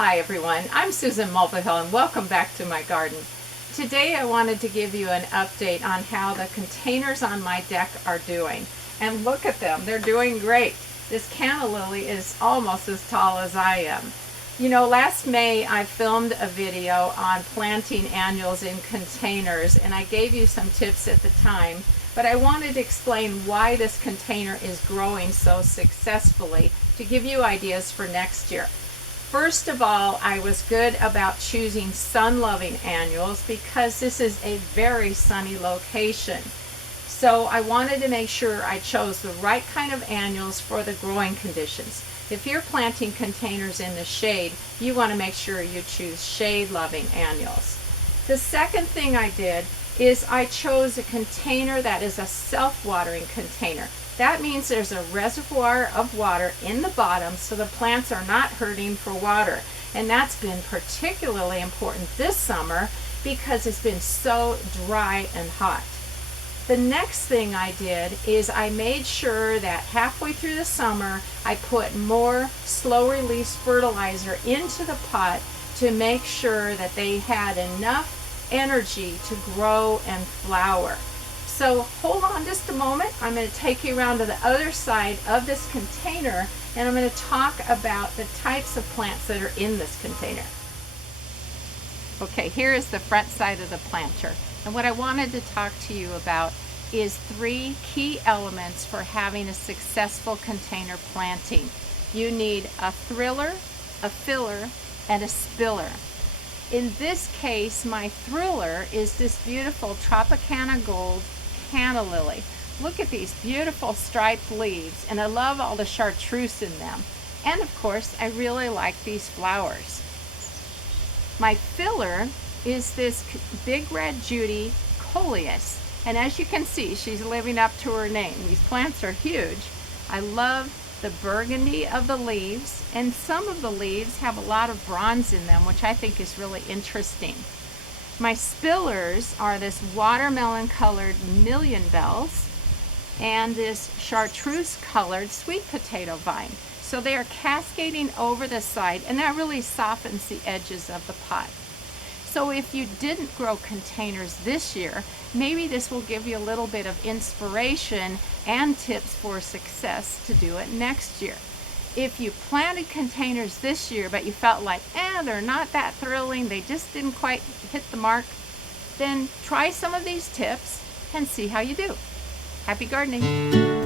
Hi everyone, I'm Susan Mulvihill and welcome back to my garden. Today I wanted to give you an update on how the containers on my deck are doing. And look at them, they're doing great. This canna lily is almost as tall as I am. You know, last May I filmed a video on planting annuals in containers and I gave you some tips at the time, but I wanted to explain why this container is growing so successfully to give you ideas for next year. First of all, I was good about choosing sun-loving annuals because this is a very sunny location. So I wanted to make sure I chose the right kind of annuals for the growing conditions. If you're planting containers in the shade, you want to make sure you choose shade-loving annuals. The second thing I did is I chose a container that is a self-watering container. That means there's a reservoir of water in the bottom so the plants are not hurting for water. And that's been particularly important this summer because it's been so dry and hot. The next thing I did is I made sure that halfway through the summer I put more slow release fertilizer into the pot to make sure that they had enough energy to grow and flower. So hold on just a moment. I'm going to take you around to the other side of this container and I'm going to talk about the types of plants that are in this container. Okay, here is the front side of the planter. And what I wanted to talk to you about is 3 key elements for having a successful container planting. You need a thriller, a filler, and a spiller. In this case, my thriller is this beautiful Tropicana Gold canna lily. Look at these beautiful striped leaves, and I love all the chartreuse in them. And of course, I really like these flowers. My filler is this big red Judy coleus, and as you can see, she's living up to her name. These plants are huge. I love the burgundy of the leaves, and some of the leaves have a lot of bronze in them, which I think is really interesting. My spillers are this watermelon colored million bells and this chartreuse colored sweet potato vine. So they are cascading over the side, and that really softens the edges of the pot. So if you didn't grow containers this year, maybe this will give you a little bit of inspiration and tips for success to do it next year. If you planted containers this year but you felt like, they're not that thrilling, they just didn't quite hit the mark, then try some of these tips and see how you do. Happy gardening!